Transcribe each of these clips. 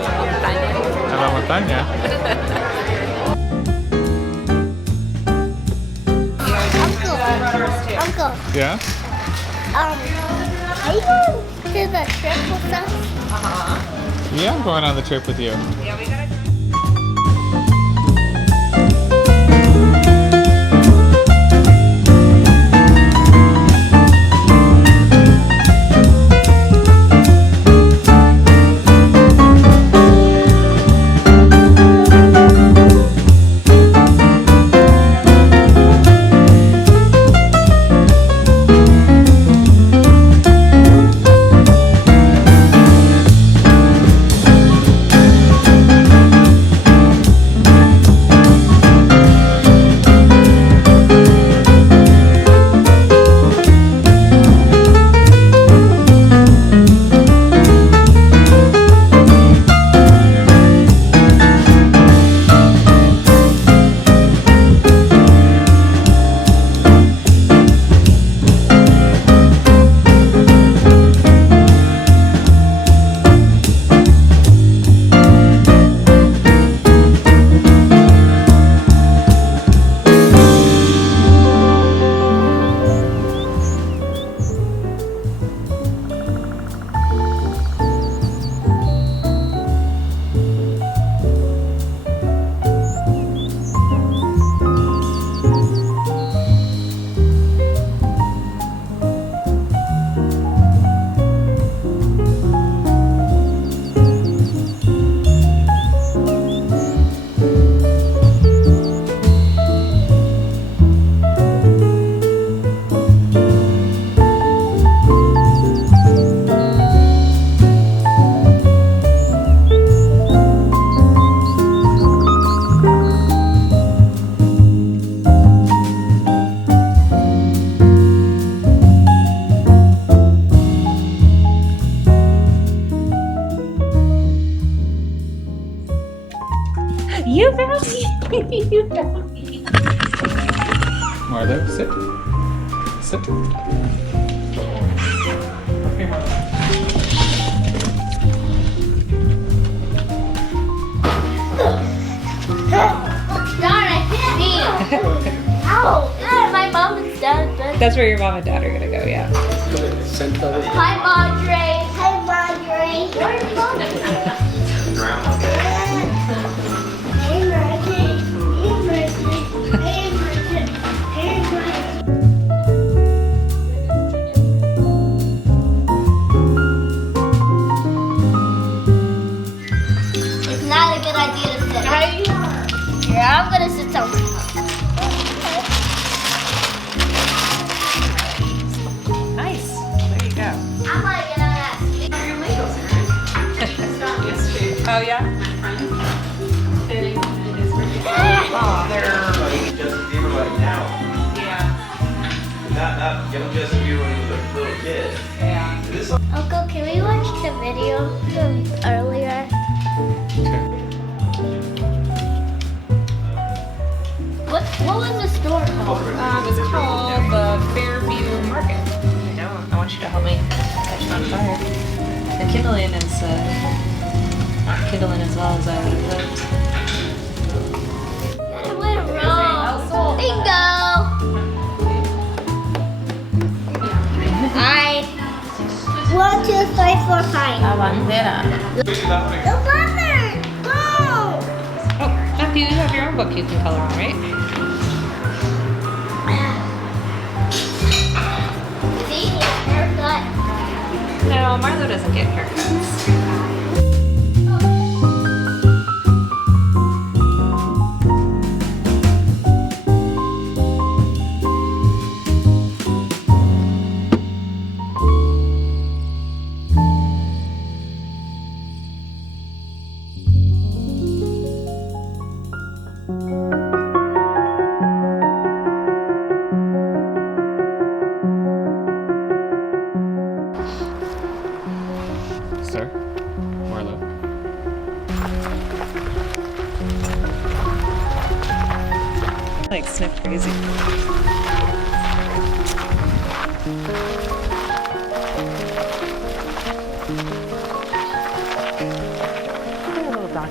A la montaña. Uncle. Yeah? Are you going to the trip with us? Yeah, I'm going on the trip with you. Yeah, we gotta. You found me. You found me. Marlo, sit. Sit. Okay, Marlo. Darn, I can't see. Ow! My mom and dad. That's where your mom and dad are gonna go, yeah. Hi, Madre. Hi, Madre. Where's Mom? Hey, Mercy. Hey, Mercy. Hey, Mercy. Hey, Mercy. It's not a good idea to sit. Yeah, I'm gonna sit somewhere. Nice. There you go. I'm not gonna ask. Oh yeah. Oh, they're. Justin Bieber like now. Yeah. Not young Justin Bieber when he was a little kid. Yeah. This Uncle, can we watch the video from earlier? What was the store called? It's called the Fairview Market. I know. I want you to help me catch it on fire. The kindling is kindling as well as lit. I went wrong. Bingo! I 1, 2, 3, 4, 5. La bandera. The button! Go! Oh, Matthew, you have your own book you can color on, right? See? Haircut. No, Marlo doesn't get haircuts. Sir? Marlo? Like sniff crazy. on.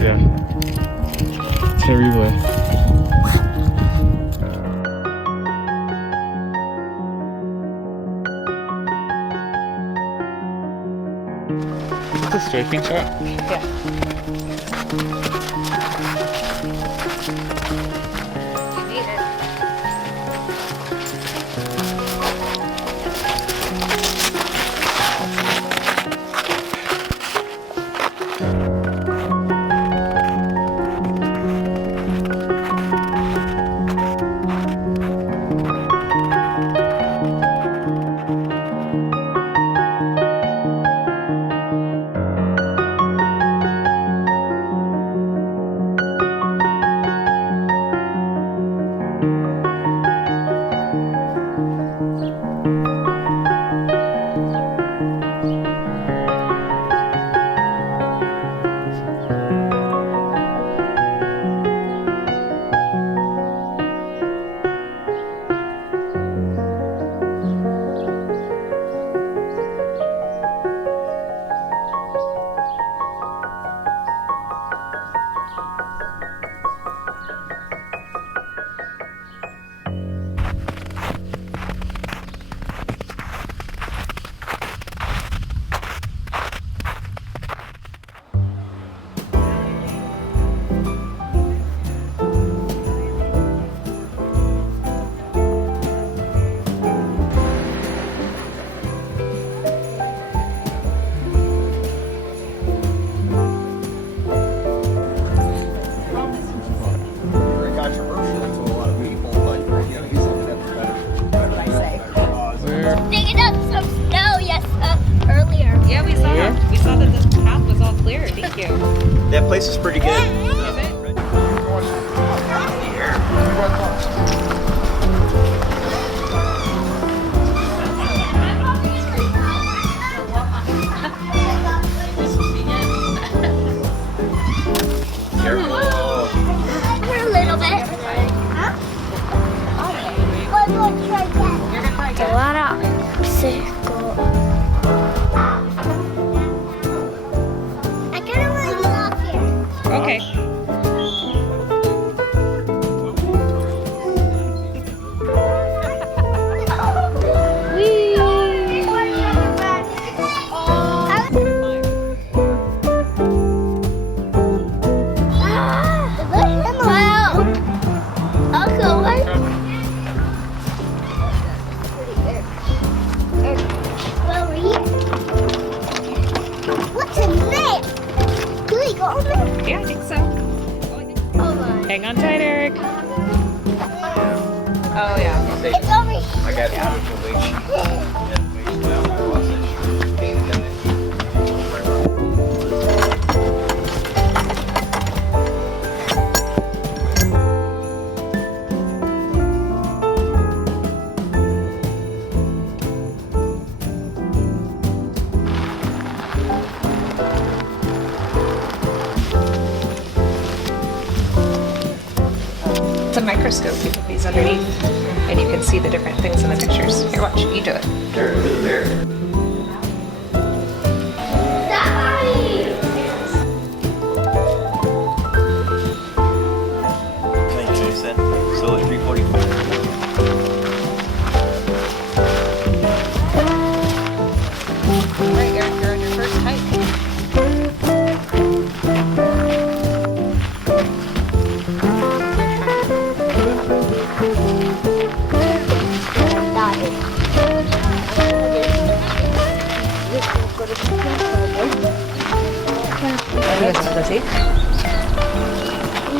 Yeah. Terrible. Is this a strafing shot? You need it. Very controversial to a lot of people, but you know, he's something that's better. Where? Digging up some snow, yes, earlier. Yeah, we saw Yeah. it. We saw that the path was all clear. Thank you. That place is pretty good. Is it? Careful. For a little bit. Huh? You're gonna try again. Guarda, secco. I kind of want to get off here. Okay. Wow. Uncle, what? What's in there? Do we go in there? Yeah, I think so. Hold on. Hang on tight, Eric. Oh, yeah. It's over here. I got the weight. It's a microscope. You put these underneath, and you can see the different things in the pictures. Here, watch. You do it. There. Thank you, Jason. So at 3:44. All right, Eric, you're on your first hike.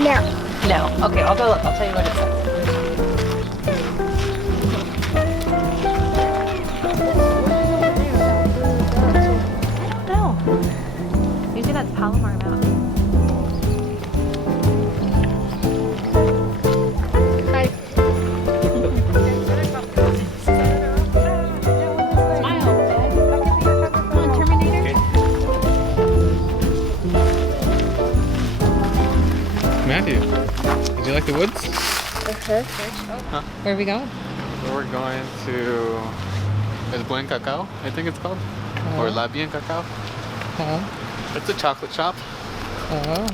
No. No. Okay, I'll go look. I'll tell you what it says. I don't know. Usually that's Palomar Mountain. Matthew, did you like the woods? Where are we going? We're going to El Buen Cacao, I think it's called, or La Bien Cacao. Oh. It's a chocolate shop. Oh.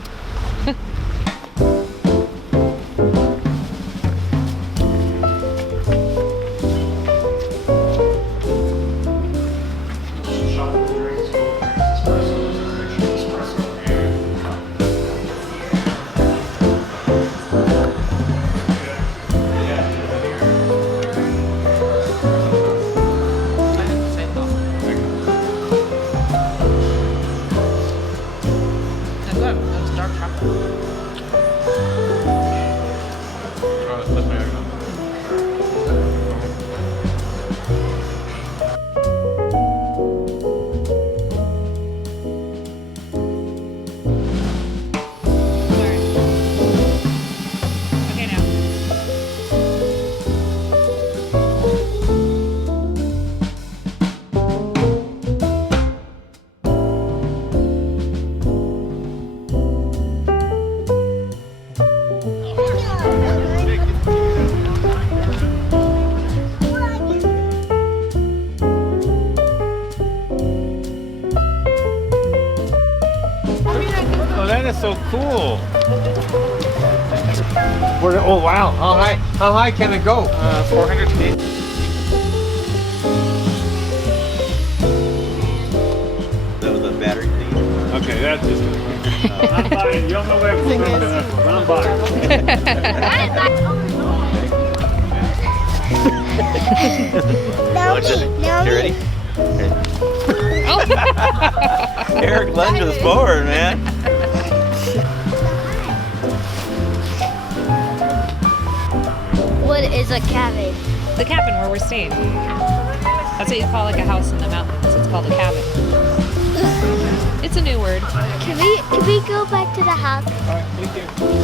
Oh, that is so cool. Oh wow! How high can it go? 400 feet. That was a battery thing. Okay, that's just. I'm buying. You don't know where I'm buying. You ready? Eric lunges forward, man. What is a cabin? The cabin where we're staying. That's what you call like a house in the mountains. It's called a cabin. It's a new word. Can we go back to the house?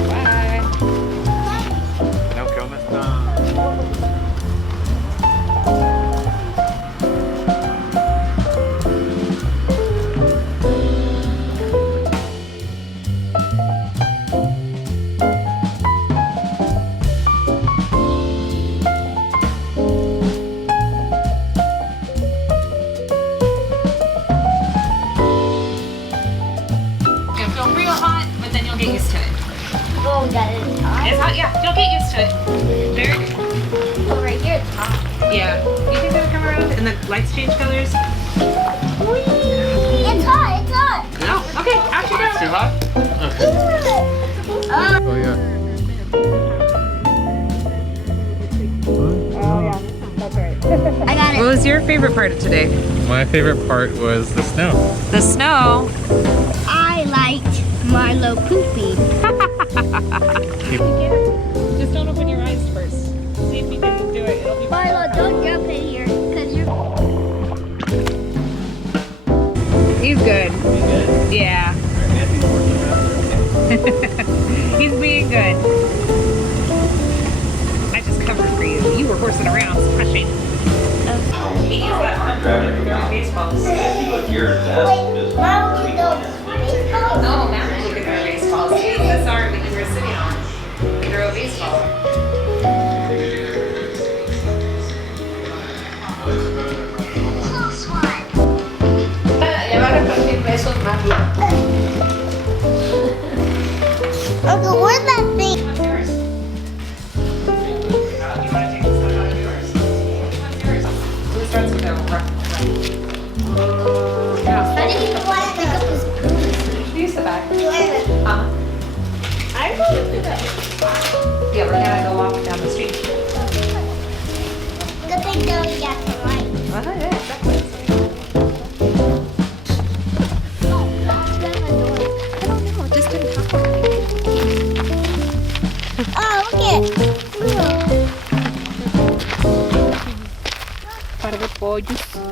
Bye. No, kill this. It'll feel real hot, but then you'll get used to it. Oh, that is hot. It's hot, yeah. You'll get used to it. There. Oh, right here it's hot. Yeah. You think that'll come around and the lights change colors? It's hot, it's hot. No. Okay, out you go. Too hot? Oh yeah. I got What was your favorite part of today? My favorite part was the snow. The snow. I liked Marlo pooping. Just don't open your eyes first. See if you can do it. It'll be Marlo, don't jump in here, because you're... He's good. Yeah. He's being good. I just covered for you. You were horsing around, splashing. He used that arm to throw baseballs. Wait, Marlo can go baseball? No, Matthew could throw baseballs. He used this arm because we were sitting on. He threw a baseball. Uncle, where's that thing? What's yours? You want to take the stuff out of yours? What's yours? Who starts with a rough? How did you want to pick up his Use the bag. I want to pick up. Yeah, we're gonna go walk down the street. Good thing though we got the light. Yeah, exactly. Oh, that's good. I don't know, it just didn't happen. Gorgeous.